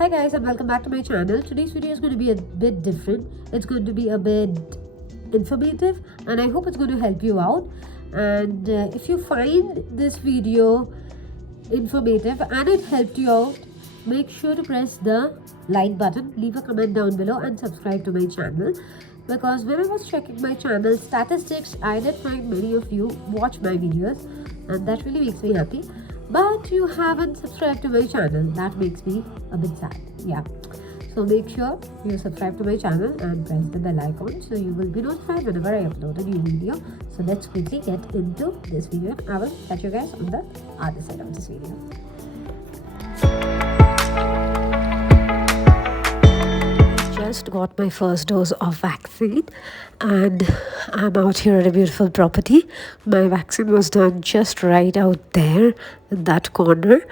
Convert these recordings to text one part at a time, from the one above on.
Hi guys and welcome back to my channel. Today's video is going to be a bit different. It's going to be a bit informative and I hope it's going to help you out. And if you find this video informative and it helped you out, make sure to press the like button, leave a comment down below and subscribe to my channel. Because when I was checking my channel statistics, I did find many of you watch my videos and that really makes me happy. But you haven't subscribed to my channel. That makes me a bit sad. Yeah. So make sure you subscribe to my channel and press the bell icon so you will be notified whenever I upload a new video. So let's quickly get into this video. I will catch you guys on the other side of this video. Just got my first dose of vaccine and I'm out here at a beautiful property. My vaccine was done just right out there in that corner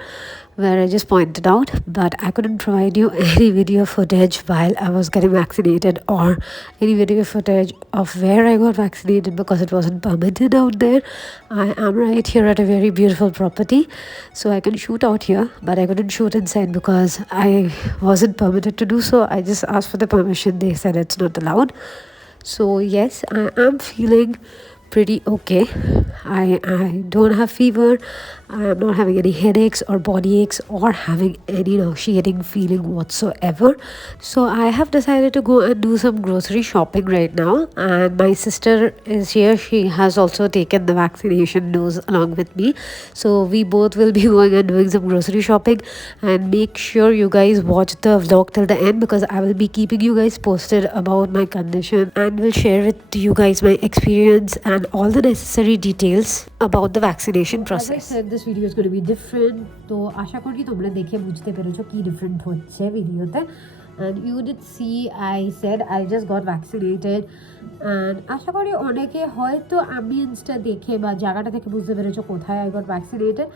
where I just pointed out, but I couldn't provide you any video footage while I was getting vaccinated or any video footage of where I got vaccinated because it wasn't permitted out there. I am right here at a very beautiful property, so I can shoot out here, but I couldn't shoot inside because I wasn't permitted to do so. I just asked for the permission. They said it's not allowed. So yes, I am feeling pretty okay. I don't have fever. I am not having any headaches or body aches or having any nauseating feeling whatsoever. So I have decided to go and do some grocery shopping right now, and my sister is here. She has also taken the vaccination dose along with me, so we both will be going and doing some grocery shopping. And make sure you guys watch the vlog till the end because I will be keeping you guys posted about my condition and will share with you guys my experience and all the necessary details about the vaccination process. As I said, this video is going to be different. তো আশা করি তোমরা দেখে বুঝতে পেরেছো কি different হচ্ছে ভিডিওতে। And you did see I said I just got vaccinated and আশা করি অনেকে হয়তো অ্যাম্বিয়েন্সটা দেখে বা জায়গাটা থেকে বুঝতে পেরেছো কোথায় I got vaccinated.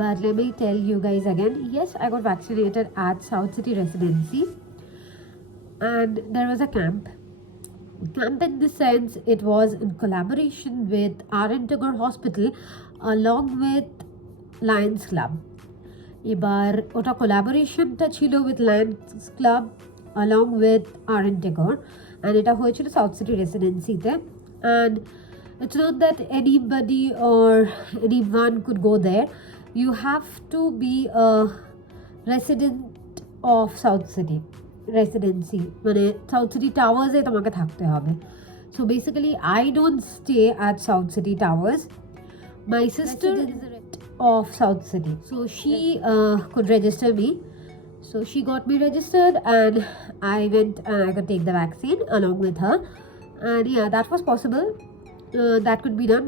But let me tell you guys again, yes, I got vaccinated at South City Residency and there was a camp in the sense it was in collaboration with R.N. Tagore Hospital along with Lions Club. এবার ওটা কোলাবোরেশনটা ছিল with Lions Club along with R.N. Tagore and এটা হয়েছিল South City Residency-তে. And it's not that anybody or anyone could go there. You have to be a resident of South City Residency, মানে South City Towers এ তোমাকে থাকতে হবে. So basically I don't stay at South City Towers. My sister is of South City, so she could register me. So she got me registered and I went and I could take the vaccine along with her. And yeah, that was possible. That could be done.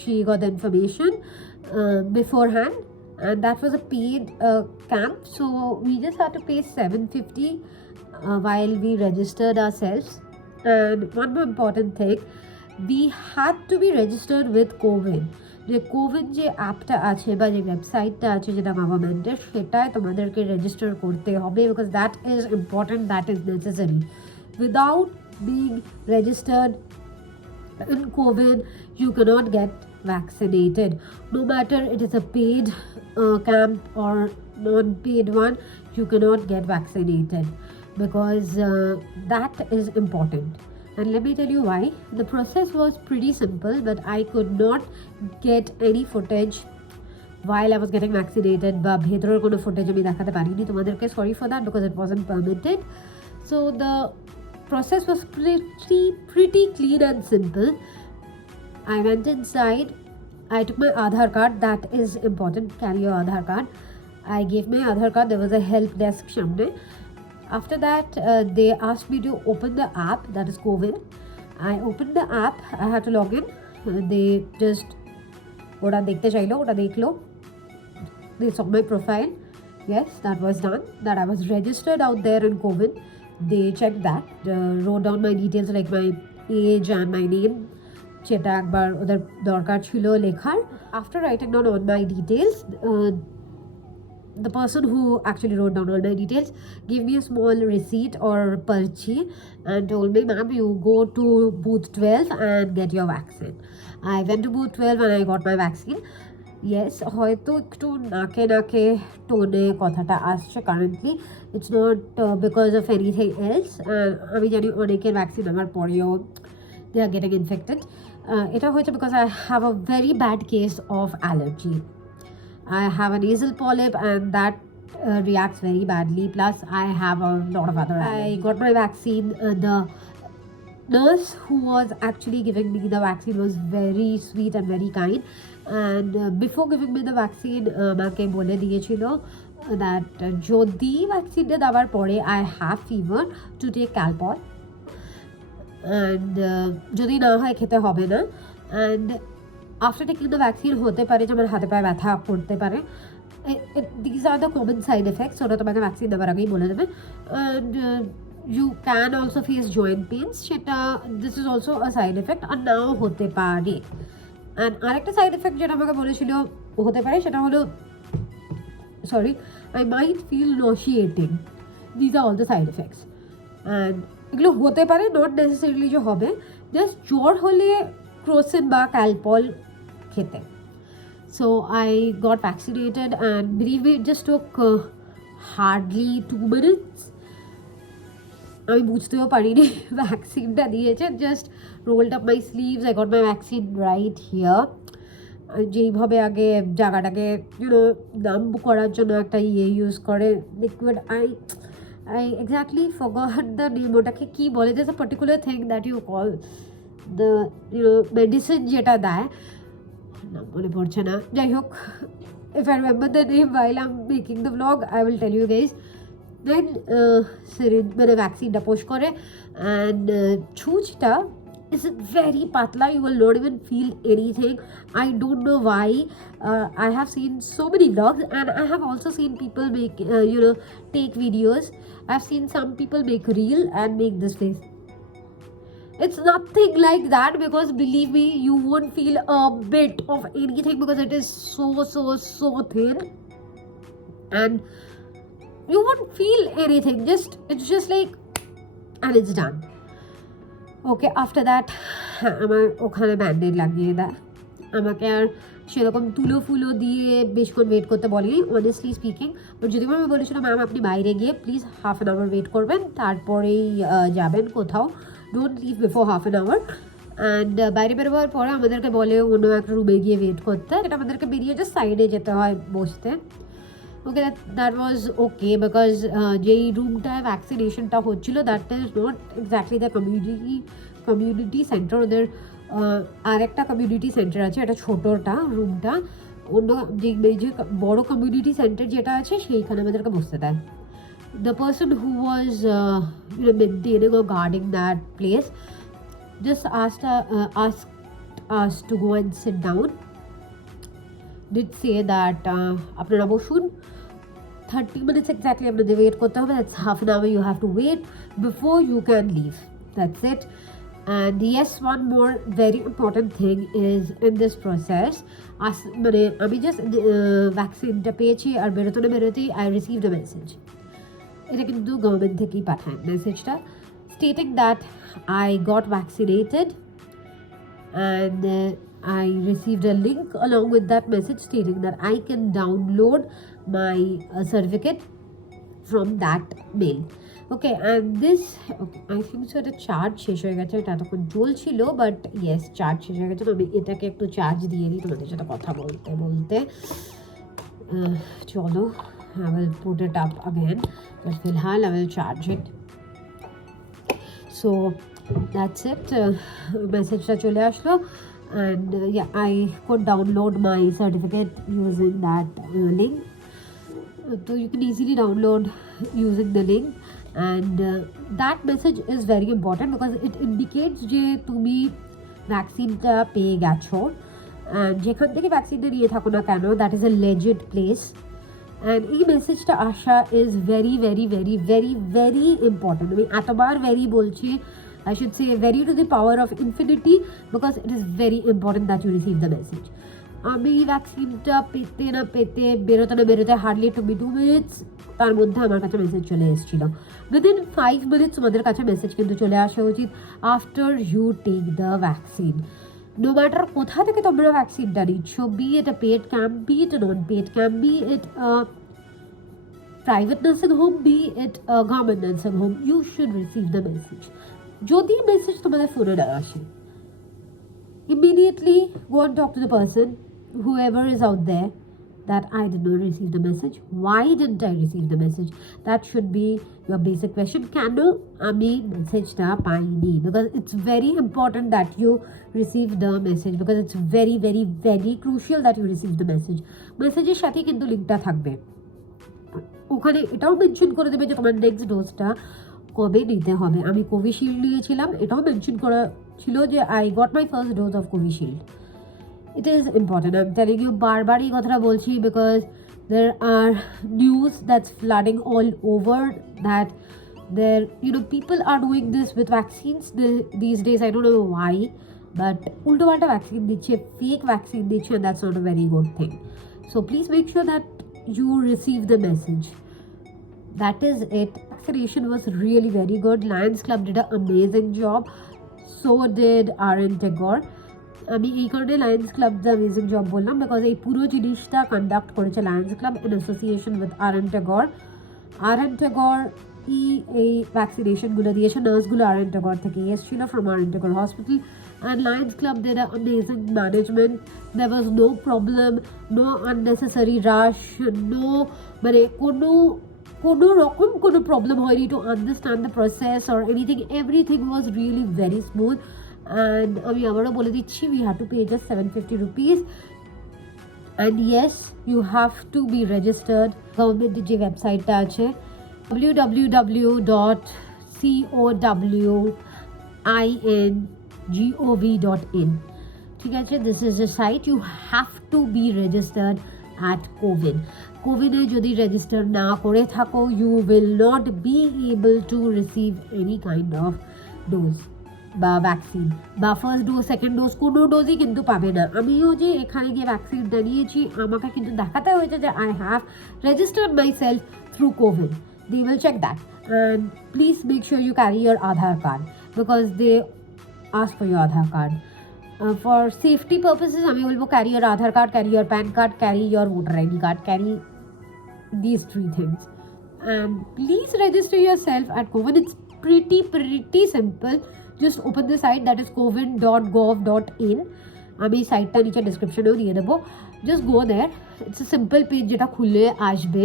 She got the information beforehand. And that was a paid camp, so we just had to pay $750 while we registered ourselves. And one more important thing, we had to be registered with CoWIN. যে কোভিন যে অ্যাপটা আছে বা যে ওয়েবসাইটটা আছে যেটা গভর্নমেন্টের, সেটাই তোমাদেরকে রেজিস্টার করতে হবে because that is important, that is necessary. Without being registered in COVID, you cannot get vaccinated. No matter it is a paid camp or non-paid one, you cannot get vaccinated because that is important. And let me tell you why. The process was pretty simple, but I could not get any footage while I was getting vaccinated. বা ভেতরের কোনো footage আমি দেখাতে পারিনি তোমাদেরকে, sorry for that because it wasn't permitted. So the process was pretty clean and simple. I went inside, I took my Aadhaar card, that is important, carry your Aadhaar card. I gave my Aadhaar card, there was a help desk shamne. After that they asked me to open the app, that is CoWIN. I opened the app, I had to log in. They just ওটা দেখতে চাইলো, ওটা দেখলো, they saw my profile. Yes, that was done, that I was registered out there in CoWIN. They checked that, wrote down my details like my age and my name. যেটা একবার ওদের দরকার ছিল লেখার. After writing down all my details, the person who actually wrote down all my details gave me a small receipt or parchi and told me, ma'am, you go to booth 12 and get your vaccine. I went to booth 12 and I got my vaccine. Yes, হয়তো একটু নাকে নাকে টোনে কথাটা আসছে currently. It's not because of anything else. আমি জানি অনেকের vaccine নেওয়ার পরেও দে আর গেটিং ইনফেক্টেড। এটা হয়েছে because I have a very bad case of allergy. I have a nasal polyp and that reacts very badly. Plus, I have a lot of other. I got my vaccine. The nurse who was actually giving me the vaccine was very sweet and very kind. And before giving me the vaccine, আমাকে বলে দিয়েছিল that যদি ভ্যাকসিনটা দেওয়ার পরে I have fever to take Calpol. And যদি না হয় খেতে হবে না। And after taking the vaccine হতে পারে যে আমার হাতে পায়ে ব্যথা করতে পারে। These are the common side effects. ওরা তোমাকে ভ্যাকসিন দেওয়ার আগেই বলে দেবে। And you can also face joint pains. সেটা this is also a side effect আর নাও হতে পারে। and আরেকটা সাইড এফেক্ট যেটা আমাকে বলেছিল হতে পারে সেটা হলো I might feel nauseating. These are all the side effects. and এগুলো হতে পারে, নট নেসেসারিলি যে হবে। জাস্ট জ্বর হলে ক্রোসিন বা ক্যালপল খেতে। So I got vaccinated and believe me, it just took hardly 2 minutes. আমি বুঝতেও পারিনি ভ্যাকসিনটা দিয়েছে। Just rolled up my sleeves, I got my vaccine right here. যেইভাবে আগে জায়গাটাকে নাম্ব করার জন্য একটা ইউজ করে liquid, I exactly forgot the name. ওটাকে কি বলে? there's a particular thing that you call the medicine যেটা দেয়, নাম মনে পড়ছে না। যাই হোক, if I remember the name while I'm making the vlog, I will tell you guys. Then মানে ভ্যাকসিনটা পোস্ট করে and ছুঁচটা is very patla. You will not even feel anything. I don't know why. I have seen so many vlogs and I have also seen people make take videos. I've seen some people make reel and make this face. It's nothing like that, because believe me, you won't feel a bit of anything because it is so thin and you won't feel anything. It's just like, and it's done. Okay, after that আমার ওখানে branded লাগিয়ে দেয়। আমাকে আর সেরকম তুলো ফুলো দিয়ে বেশিক্ষণ ওয়েট করতে বলেনি, অনেস্টলি স্পিকিং। বাট যদি আমি বলেছিল ম্যাম আপনি বাইরে গিয়ে please half an hour wait করবেন, তারপরেই যাবেন কোথাও, don't leave before half an hour. And বাইরে বেরোবার পরে আমাদেরকে বলে অন্য একটা রুমে গিয়ে ওয়েট করতে। এটা আমাদেরকে বেরিয়ে জাস্ট সাইডে যেতে হয় বসতে। ওকে, দ্যাট ওয়াজ ওকে, বিকজ যেই রুমটায় ভ্যাকসিনেশনটা হচ্ছিল that is not exactly the community centre. ওদের আর একটা কমিউনিটি সেন্টার আছে, এটা ছোটোটা রুমটা। অন্য যে বড়ো কমিউনিটি সেন্টার যেটা আছে সেইখানে আমাদেরকে বসতে দেয়। The person who was maintaining or guarding that place just asked us to go and sit down. Did say that আপনারা বসুন, 30 minutes exactly আপনাদের ওয়েট করতে হবে। That's half an hour you have to wait before you can leave. That's it. And yes, one more very important thing is in this process, মানে আমি just ভ্যাকসিনটা পেয়েছি আর বেরোতেই I received a message. এটা কিন্তু government থেকেই পাঠায় মেসেজটা, stating that I got vaccinated and I received a link along with that message stating that I can download my certificate from that mail. Okay, and this, okay, I think so এটা charge শেষ হয়ে গেছে, এটা এতক্ষণ জ্বলছিল, but yes charge শেষ হয়ে গেছে। তো আমি এটাকে একটু চার্জ দিয়ে দিই তোমাদের সাথে কথা বলতে চলো। I will put it up again, but फिलहाल I will charge it. So that's it. মেসেজটা চলে আসলো and yeah, I could download my certificate using that link. So you can easily download using the link, and that message is very important because it indicates যে তুমি ভ্যাকসিনটা পেয়ে গেছো, and যেখান থেকে ভ্যাকসিনটা নিয়ে থাকো না কেন, that is a legit place. And এই মেসেজটা আসা is very very very very very important. আমি এতবার very বলছি, I should say very to the power of infinity, because it is very important that you receive the message. আমি ভ্যাকসিনটা পেতে না বেরোতে হার্ডলি টু বি 2 minutes, তার মধ্যে আমার কাছে মেসেজ চলে এসেছিলো। উইদিন 5 minutes তোমাদের কাছে মেসেজ কিন্তু চলে আসা উচিত after you take the vaccine. No matter কোথা থেকে তোমরা ভ্যাকসিনটা নিচ্ছ, be it a paid camp, be it non paid camp, be it private nursing home, be it a government nursing home, you should receive the message. যদি message তোমাদের ফোনে না আসে, immediately go and talk to the person, whoever is out there, that I did not receive the message. Why didn't I receive the message? That should be your basic question. কেন আমি মেসেজটা পাইনি? Because it's very important that you receive the message, because it's very very very crucial that you receive the message. মেসেজের সাথে কিন্তু লিঙ্কটা থাকবে, ওখানে এটাও মেনশন করে দেবে যে তোমার নেক্সট ডোজটা কবে নিতে হবে। আমি কোভিশিল্ড নিয়েছিলাম, এটাও মেনশন করা ছিল যে I got my first dose of Covishield. It is important, I am telling you, বারবার এই কথাটা বলছি, because there are news that's flooding all over that there, you know, people are doing this with vaccines these days. I don't know why, but ulto palta vaccine diche, fake vaccine diche, and that's not a very good thing. So please make sure that you receive the message. That is it. Vaccination was really very good. Lions Club did an amazing job. So did RN Tagore. আমি এই কারণে Lions club the amazing job বললাম, because এই পুরো জিনিসটা conduct করেছে Lions club in association with RN Tagore. RN Tagore এই ভ্যাকসিনেশনগুলো দিয়েছে, নার্সগুলো RN Tagore থেকে এসেছিল, from RN Tagore hospital, and Lions Club did an amazing management. There was no problem, no unnecessary rush, no মানে কোনো রকম কোনো problem হয়নি to understand the process or anything, everything was really very smooth. And আমি আবারও বলে দিচ্ছি, we have to pay just 750 rupees. And yes, you have to be registered. গভর্নমেন্টের যে ওয়েবসাইটটা আছে www.cowingov.in, ঠিক আছে, this is a site, you have to be registered at CoWIN. কোভিনে যদি রেজিস্টার না করে থাকো, you will not be able to receive any kind of dose বা ভ্যাকসিন, বা ফার্স্ট ডোজ সেকেন্ড ডোজ কোনো ডোজই কিন্তু পাবে না। আমিও যে এখানে গিয়ে ভ্যাকসিনটা নিয়েছি, আমাকে কিন্তু দেখাতে হয়েছে যে I have registered my self through CoWIN. They will check that, and please make sure you carry your Aadhaar card, because they ask for your Aadhaar card. For safety purposes, I will carry your Aadhaar card, carry your PAN card, carry your voter ID card, carry these 3 things. And please register yourself at Covin. It's pretty simple. Just open the site, that is covin.gov.in. আমি সাইটটা নিচে ডিসক্রিপশনেও দিয়ে দেবো। Just go there, it's a simple page যেটা খুলে আসবে।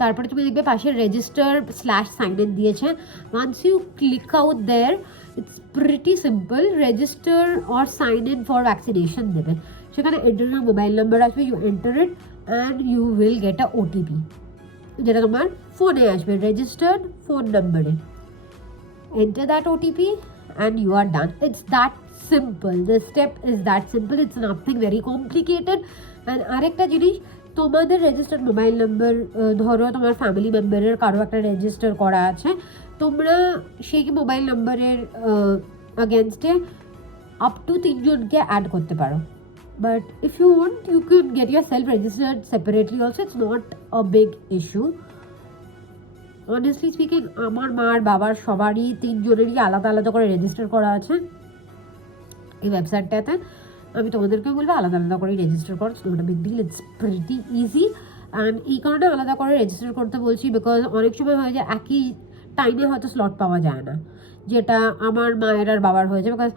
তারপরে তুমি দেখবে পাশে register/sign-in দিয়েছে। Once you click out there, it's pretty simple, register or sign in for vaccination দেবে। সেখানে এন্টার ইউর মোবাইল নাম্বার আসবে, you enter it and you will get a OTP, যেটা তোমার ফোনে আসবে registered phone number. Enter that OTP and you are done. It's that simple. The step is that simple. It's nothing very complicated. And আরেকটা জিনিস, তোমাদের registered mobile number, ধরো তোমার family মেম্বারের কারো একটা রেজিস্টার করা আছে, তোমরা সেই মোবাইল নাম্বারের আগেনস্টে আপ টু 3 জনকে অ্যাড করতে পারো। But if you want, you can get yourself registered separately also. It's not a big issue. Honestly speaking, আমার মা আর বাবার সবারই 3 জনেরই আলাদা আলাদা করে রেজিস্টার করা আছে এই ওয়েবসাইটটাতে। আমি তোমাদেরকে বলবো আলাদা আলাদা করে রেজিস্টার করো, it's not a big deal, it's pretty easy. And এই কারণে আলাদা করে রেজিস্টার করতে বলছি, বিকজ অনেক সময় হয় যে একই টাইমে হয়তো স্লট পাওয়া যায় না, যেটা আমার মায়ের আর বাবার হয়েছে। বিকজ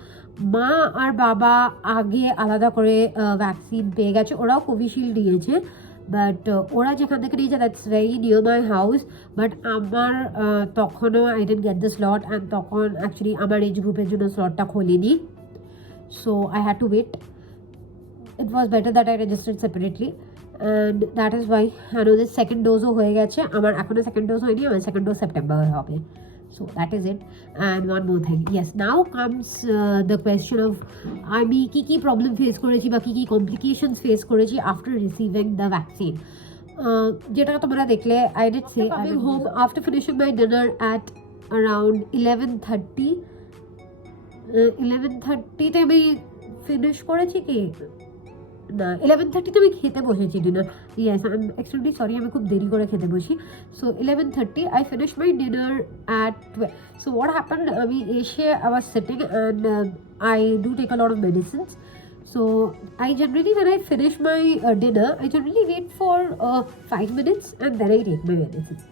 মা আর বাবা আগে আলাদা করে ভ্যাকসিন পেয়ে গেছে, ওরাও কোভিশিল্ড দিয়েছে, বাট ওরা যেখান থেকে নিয়েছে that's very near my house. But আমার তখনও I didn't get the slot, and তখন অ্যাকচুয়ালি আমার এজ গ্রুপের জন্য স্লটটা খোলেনি, so I had to wait. It was better that I registered separately, and that is why I know this second dose হয়ে গেছে আমার, এখনো সেকেন্ড ডোজ হয়নি, আমার সেকেন্ড ডোজ সেপ্টেম্বরে হবে। So that is it. And one more thing, yes, now comes the question of আমি কি প্রবলেম ফেস করেছি বা কি কমপ্লিকেশনস ফেস করেছি আফটার রিসিভিং দ্য ভ্যাকসিন। যেটা তোমরা দেখলে, I did say coming home after finishing my dinner at around 11:30 আমি ফিনিশ করেছি কি না, 11:30 আমি খেতে বসেছি dinner. Yes, I'm extremely sorry. আমি খুব দেরি করে খেতে বসি. So 11:30, I finished my dinner at 12. So what happened? I was sitting and I do take a lot of medicines. So I generally, when I finish my dinner, I generally wait for 5 minutes and then I take my medicines.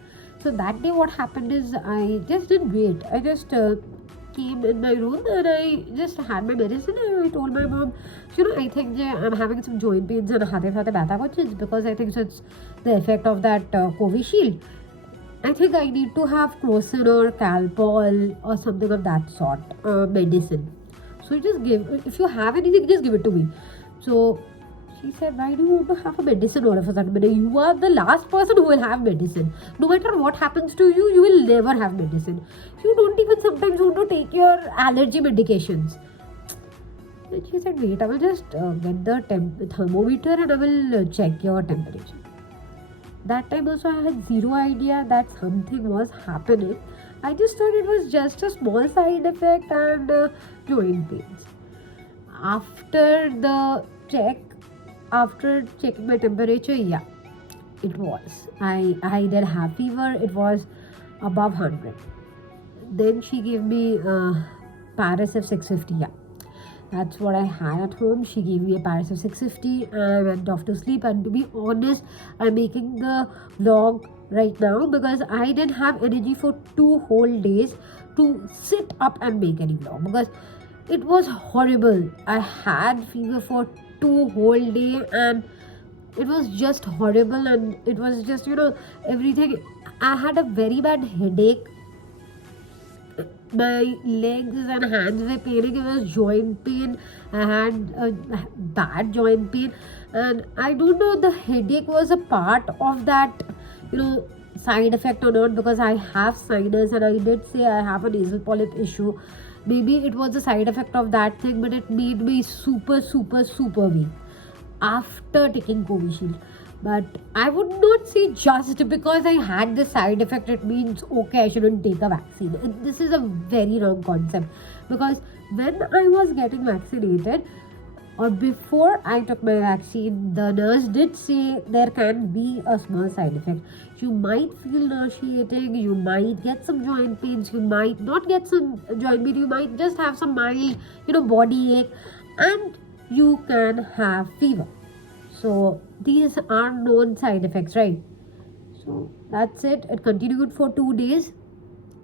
So that day, what happened is I just didn't wait. I just came in my room and I just had my medicine and I told my mom, I think I'm having some joint pains and hate bata korche. It's because I think it's the effect of that Covishield. I think I need to have Crocin or Calpol or something of that sort, medicine. So if you have anything, just give it to me. So she said, why do you want to have a medicine all of a sudden? You are the last person who will have medicine. No matter what happens to you, you will never have medicine. You don't even sometimes want to take your allergy medications. And she said, wait, I will just get the thermometer and I will check your temperature. That time also I had zero idea that something was happening. I just thought it was just a small side effect and joint pains. After checking my temperature, yeah, it was. I did have fever. It was above 100. Then she gave me Paracet 650. Yeah, that's what I had at home. She gave me a Paracet 650 and I went off to sleep. And to be honest, I'm making the vlog right now because I didn't have energy for 2 whole days to sit up and make any vlog because it was horrible. I had fever for 2 whole day and it was just horrible and it was just everything. I had a very bad headache. My legs and hands were paining. It was joint pain. I had a bad joint pain and I don't know the headache was a part of that side effect or not because I have sinus and I did say I have a nasal polyp issue. Maybe it was a side effect of that thing, but it made me super weak after taking Covishield. But I would not say just because I had this side effect it means okay I shouldn't take a vaccine. This is a very wrong concept because when I was getting vaccinated or before I took my vaccine, the nurse did say there can be a small side effect. You might feel nauseating, you might get some joint pains, you might not get some joint pain, you might just have some mild, body ache, and you can have fever. So these are known side effects, right? So that's it. It continued for 2 days.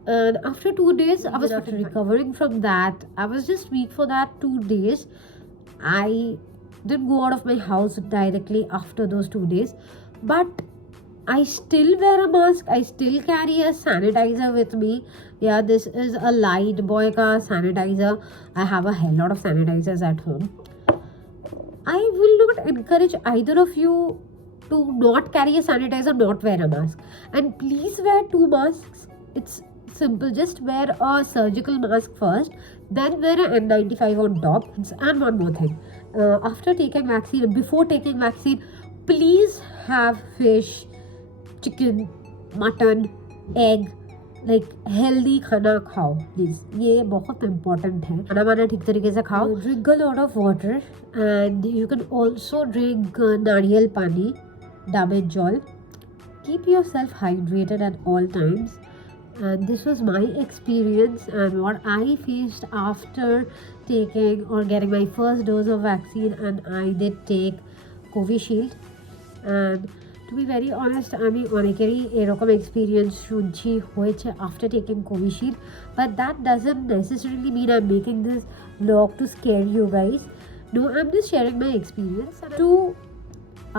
And after 2 days, I was recovering from that. I was just weak for that 2 days. I didn't go out of my house directly after those 2 days. But I still wear a mask. I still carry a sanitizer with me. Yeah, this is a Lifebuoy ka sanitizer. I have a hell lot of sanitizers at home. I will not encourage either of you to not carry a sanitizer, not wear a mask. And please wear 2 masks. It's simple. Just wear a surgical mask first, then wear an N95 on top. And one more thing. After taking vaccine, before taking vaccine, please have fish, chicken, mutton, egg, like healthy खाना खाओ please. ये बहुत important है. खाना वाना ठीक तरीके से खाओ. Drink a lot of water and you can also drink नारियल पानी, डाबर जल. Keep yourself hydrated at all times. And this was my experience and what I faced after taking or getting my first dose of vaccine, and I did take Covishield. And to be very honest, আমি অনেকেরই এরকম experience শুনছি হয়েছে after taking Covishield, but that doesn't necessarily mean I'm making this vlog to scare you guys. No, I'm just sharing my experience and to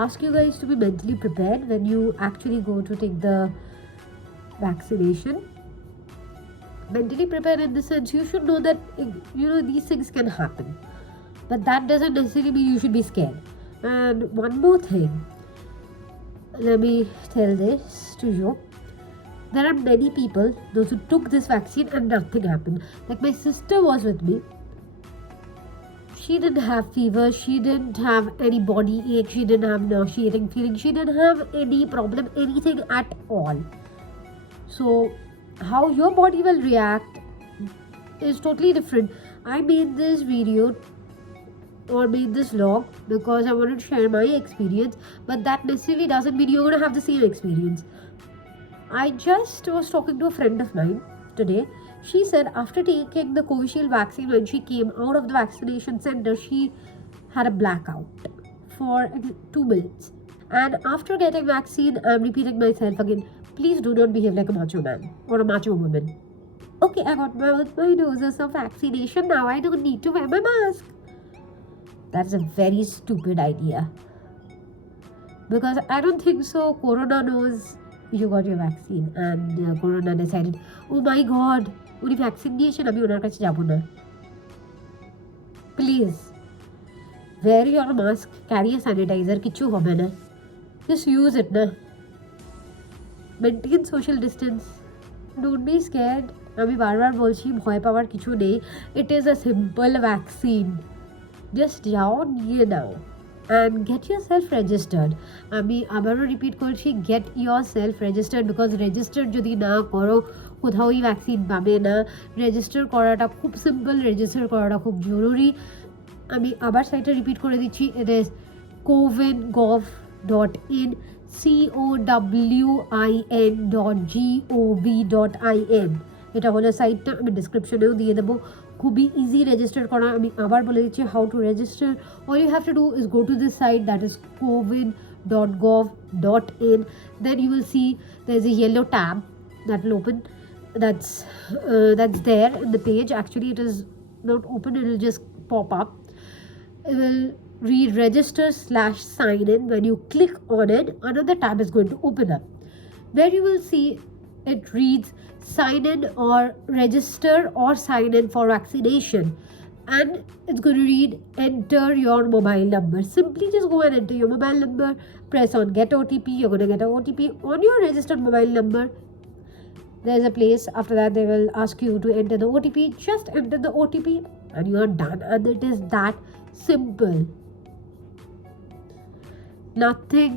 ask you guys to be mentally prepared when you actually go to take the vaccination. Mentally prepared in the sense you should know that these things can happen, but that doesn't necessarily mean you should be scared. And one more thing, let me tell this to you. There are many people, those who took this vaccine and nothing happened. Like my sister was with me. She didn't have fever, she didn't have any body ache, she didn't have nauseating feeling, she didn't have any problem, anything at all. So how your body will react is totally different. I made this video or made this vlog because I wanted to share my experience, but that necessarily doesn't mean you're going to have the same experience. I just was talking to a friend of mine today. She said after taking the Covishield vaccine, when she came out of the vaccination center, she had a blackout for 2 minutes. And after getting vaccine, I'm repeating myself again, please do not behave like a macho man or a macho woman. Okay, I got my doses of vaccination, now I don't need to wear my mask. That's a very stupid idea. Because I don't think so Corona knows you got your vaccine, and Corona decided, oh my god, উনি vaccine নিয়েছেন, আমি ওনার কাছে যাব না। Please wear your mask, carry a sanitizer, কিছু হবে না, just use it না, maintain social distance, don't be scared. আমি বারবার বলছি ভয় পাওয়ার কিছু নেই, it is a simple vaccine, just যাও নিয়ে নাও and get yourself registered. আমি আবারও রিপিট করছি, get yourself registered, because register যদি না করো কোথাওই ভ্যাকসিন পাবে না। রেজিস্টার করাটা খুব সিম্পল, রেজিস্টার করাটা খুব জরুরি। আমি আবার সাইটটা রিপিট করে দিচ্ছি, it is cowin.gov.in, cowin.gov.in, এটা হলো সাইটটা, আমি ডিসক্রিপশনেও দিয়ে দেবো। খুবই ইজি রেজিস্টার করা। আমি আবার বলে দিচ্ছি how to register. All you have to do is go to this site, that is cowin.gov.in. Then you will see there's a yellow tab that will open, that's there in the page. Actually it is not open, it will just pop up. It will read register/sign in. When you click on it, another tab is going to open up where you will see it reads sign in or register or sign in for vaccination, and it's going to read enter your mobile number. Simply just go and enter your mobile number, press on get OTP. You're going to get an OTP on your registered mobile number. There's a place after that they will ask you to enter the OTP. Just enter the OTP and you are done, and it is that simple. Nothing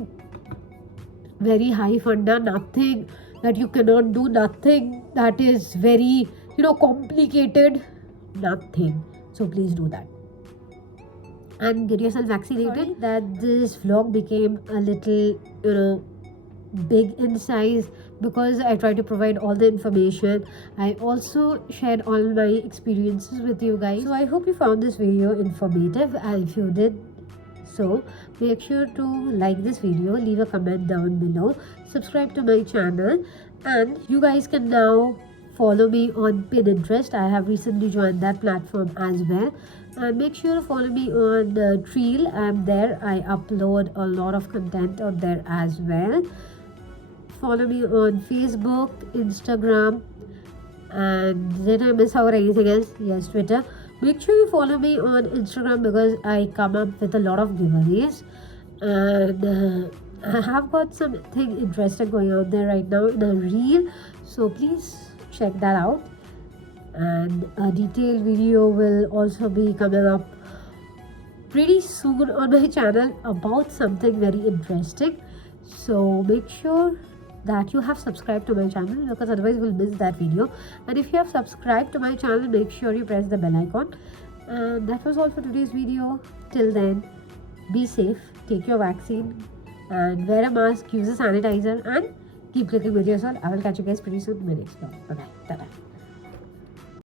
very high funda, nothing that you cannot do, nothing that is very complicated, nothing. So please do that and get yourself vaccinated. Sorry that this vlog became a little big in size, because I try to provide all the information. I also shared all my experiences with you guys, so I hope you found this video informative. And if you did so, make sure to like this video, leave a comment down below, subscribe to my channel, and you guys can now follow me on Pinterest. I have recently joined that platform as well. And make sure to follow me on Treel. I'm there, I upload a lot of content on there as well. Follow me on Facebook, Instagram, and did I miss out anything else? Yes, Twitter. Make sure you follow me on Instagram, because I come up with a lot of giveaways, and I have got something interesting going on there right now in a reel, so please check that out. And a detailed video will also be coming up pretty soon on my channel about something very interesting, so make sure that you have subscribed to my channel, because otherwise you will miss that video. And if you have subscribed to my channel, make sure you press the bell icon. And that was all for today's video. Till then, be safe, take your vaccine, and wear a mask, use a sanitizer, and keep clicking with yourself. I will catch you guys pretty soon in my next vlog. Bye bye. Bye bye.